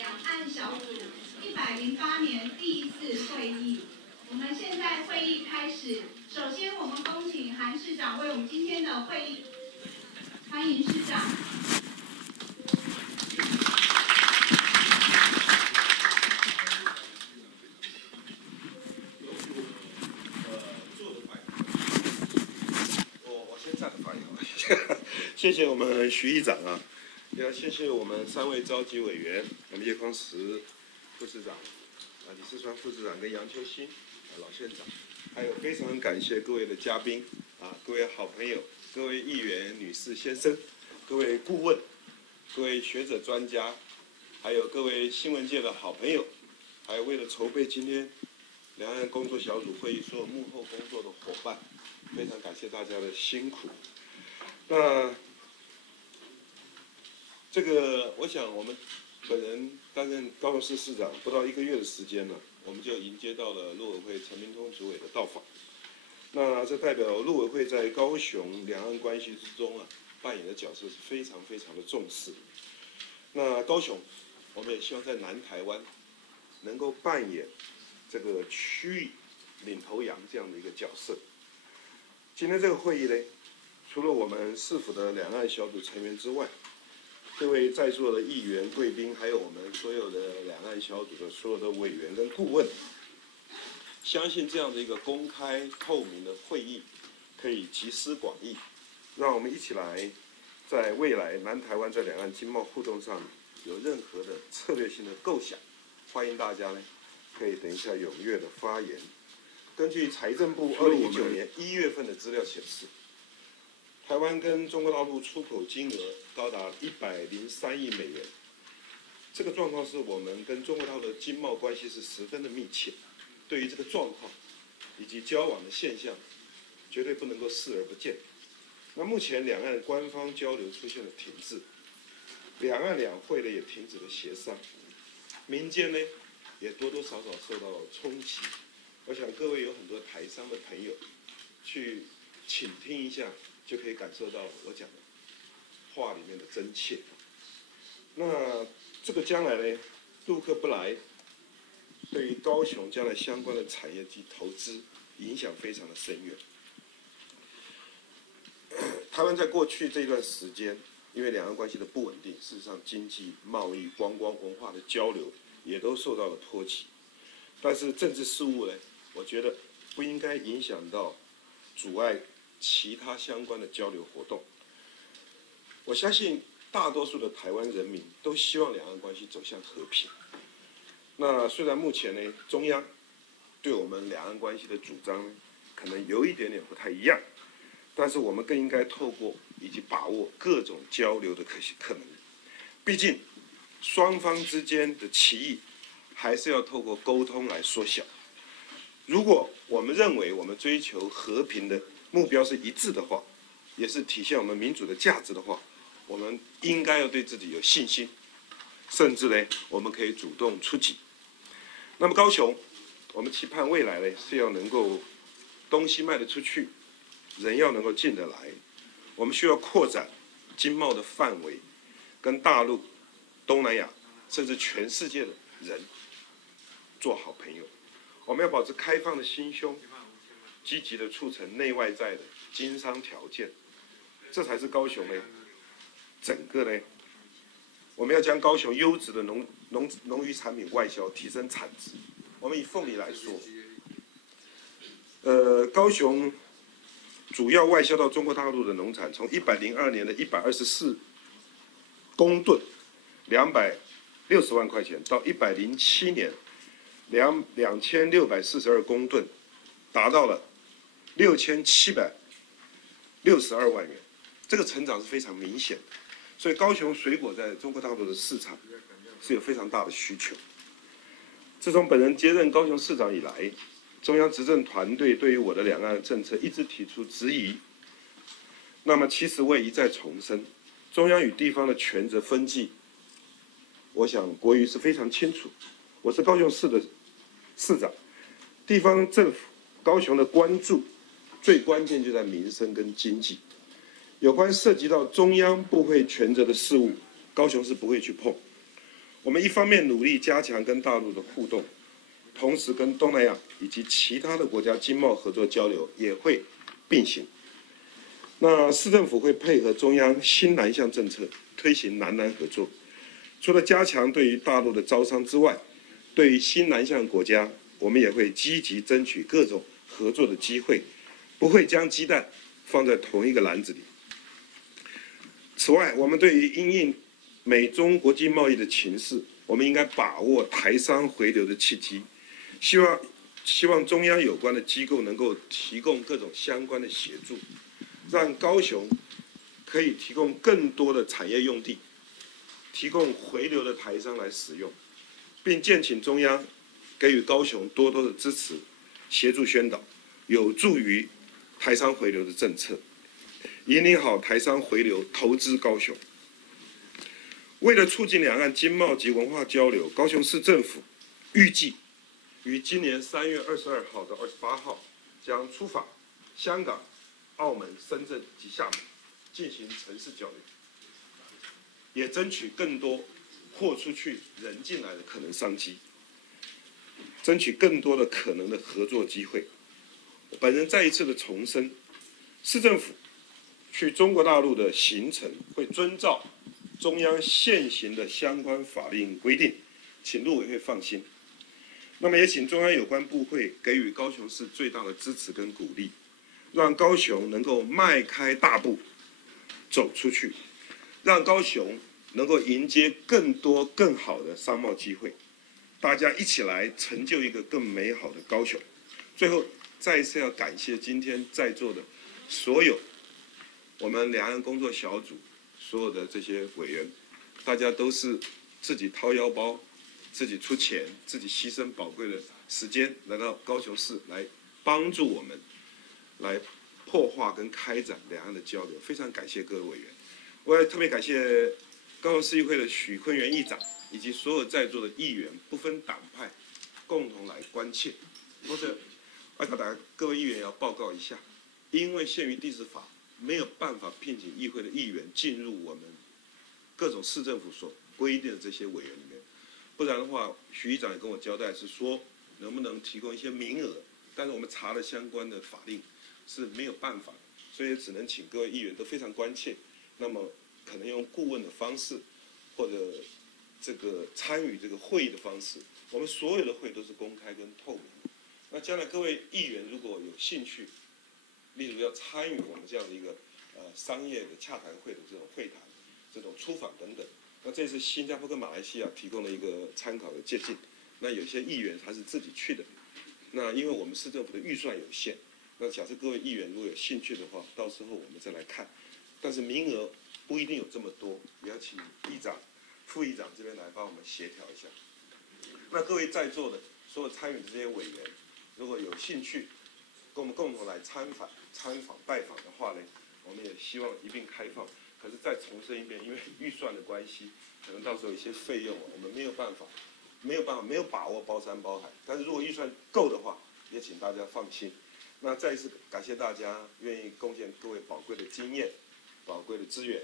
两岸小组108年第一次会议。我们现在会议开始。首先，我们恭请韩市长为我们今天的会议，欢迎市长。我先站着发言。谢谢我们徐议长啊，也要谢谢我们3位召集委员，我们叶匡时副市长、李世川副市长跟杨秋兴老县长，还有非常感谢各位的嘉宾各位好朋友、各位议员女士先生、各位顾问、各位学者专家，还有各位新闻界的好朋友，还有为了筹备今天两岸工作小组会议所有幕后工作的伙伴，非常感谢大家的辛苦。那这个，我想我们本人担任高雄市市长不到1个月的时间了，我们就迎接到了陆委会陈明通主委的到访。那这代表陆委会在高雄两岸关系之中扮演的角色是非常非常的重视。那高雄，我们也希望在南台湾能够扮演这个区域领头羊这样的一个角色。今天这个会议呢，除了我们市府的两岸小组成员之外，各位在座的议员、贵宾，还有我们所有的两岸小组的所有的委员跟顾问，相信这样的一个公开透明的会议，可以集思广益，让我们一起来，在未来南台湾在两岸经贸互动上有任何的策略性的构想，欢迎大家呢可以等一下踊跃的发言。根据财政部2019年1月份的资料显示，台湾跟中国大陆出口金额高达103亿美元，这个状况是我们跟中国大陆的经贸关系是十分的密切。对于这个状况以及交往的现象，绝对不能够视而不见。那目前两岸官方交流出现了停滞，两岸两会呢也停止了协商，民间呢也多多少少受到冲击。我想各位有很多台商的朋友，去倾听一下，就可以感受到我讲的话里面的真切。那这个将来呢，陆客不来，对于高雄将来相关的产业及投资影响非常的深远。台湾在过去这段时间，因为两岸关系的不稳定，事实上经济、贸易、观光、文化的交流也都受到了波及。但是政治事务呢，我觉得不应该影响到、阻碍其他相关的交流活动。我相信大多数的台湾人民都希望两岸关系走向和平。那虽然目前呢，中央对我们两岸关系的主张呢，可能有一点点不太一样，但是我们更应该透过以及把握各种交流的可能。毕竟双方之间的歧义还是要透过沟通来缩小。如果我们认为我们追求和平的目标是一致的话，也是体现我们民主的价值的话，我们应该要对自己有信心，甚至呢，我们可以主动出击。那么高雄，我们期盼未来呢是要能够东西卖得出去，人要能够进得来。我们需要扩展经贸的范围，跟大陆、东南亚甚至全世界的人做好朋友。我们要保持开放的心胸，积极的促成内外在的经商条件，这才是高雄呢整个呢，我们要将高雄优质的农渔产品外销，提升产值。我们以凤梨来说，高雄主要外销到中国大陆的农产，从102年的124公吨，260万块钱，到107年2642公吨，达到了6762万元，这个成长是非常明显的。所以高雄水果在中国大陆的市场是有非常大的需求。自从本人接任高雄市长以来，中央执政团队对于我的两岸政策一直提出质疑。那么其实我也一再重申，中央与地方的权责分际，我想国瑜是非常清楚。我是高雄市的市长，地方政府高雄的关注，最关键就在民生跟经济。有关涉及到中央部会权责的事务，高雄市不会去碰。我们一方面努力加强跟大陆的互动，同时跟东南亚以及其他的国家经贸合作交流也会并行。那市政府会配合中央新南向政策，推行南南合作。除了加强对于大陆的招商之外，对于新南向国家，我们也会积极争取各种合作的机会，不会将鸡蛋放在同一个篮子里。此外，我们对于因应美中国际贸易的情势，我们应该把握台商回流的契机，希望中央有关的机构能够提供各种相关的协助，让高雄可以提供更多的产业用地，提供回流的台商来使用，并建请中央给予高雄多多的支持，协助宣导，有助于台商回流的政策，引领好台商回流投资高雄。为了促进两岸经贸及文化交流，高雄市政府预计于今年3月22号到28号将出访香港、澳门、深圳及厦门，进行城市交流，也争取更多豁出去人进来的可能商机，争取更多的可能的合作机会。本人再一次的重申，市政府去中国大陆的行程会遵照中央现行的相关法令规定，请陆委会放心。那么也请中央有关部会给予高雄市最大的支持跟鼓励，让高雄能够迈开大步走出去，让高雄能够迎接更多更好的商贸机会，大家一起来成就一个更美好的高雄。最后再一次要感谢今天在座的所有我们两岸工作小组所有的这些委员，大家都是自己掏腰包，自己出钱，自己牺牲宝贵的时间来到高雄市来帮助我们，来破化跟开展两岸的交流，非常感谢各位委员。我也特别感谢高雄市议会的许坤元议长以及所有在座的议员，不分党派，共同来关切。或者，各位议员要报告一下，因为限于地质法，没有办法聘请议会的议员进入我们各种市政府所规定的这些委员里面，不然的话，许议长也跟我交代是说，能不能提供一些名额，但是我们查了相关的法令是没有办法，所以只能请各位议员都非常关切。那么可能用顾问的方式，或者这个参与这个会议的方式，我们所有的会都是公开跟透明的。那将来各位议员如果有兴趣，例如要参与我们这样的一个商业的洽谈会的这种会谈、这种出访等等，那这次新加坡跟马来西亚提供了一个参考的借鉴。那有些议员他是自己去的，那因为我们市政府的预算有限，那假设各位议员如果有兴趣的话，到时候我们再来看。但是名额不一定有这么多，也要请议长、副议长这边来帮我们协调一下。那各位在座的所有参与的这些委员，如果有兴趣跟我们共同来参访、拜访的话呢，我们也希望一并开放。可是再重申一遍，因为预算的关系，可能到时候有一些费用我们没有把握包山包海。但是如果预算够的话，也请大家放心。那再一次感谢大家愿意贡献各位宝贵的经验、宝贵的资源、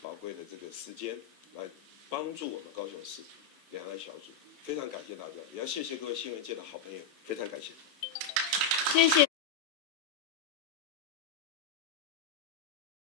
宝贵的这个时间，来帮助我们高雄市两岸小组。非常感谢大家，也要谢谢各位新闻界的好朋友，非常感谢。谢谢。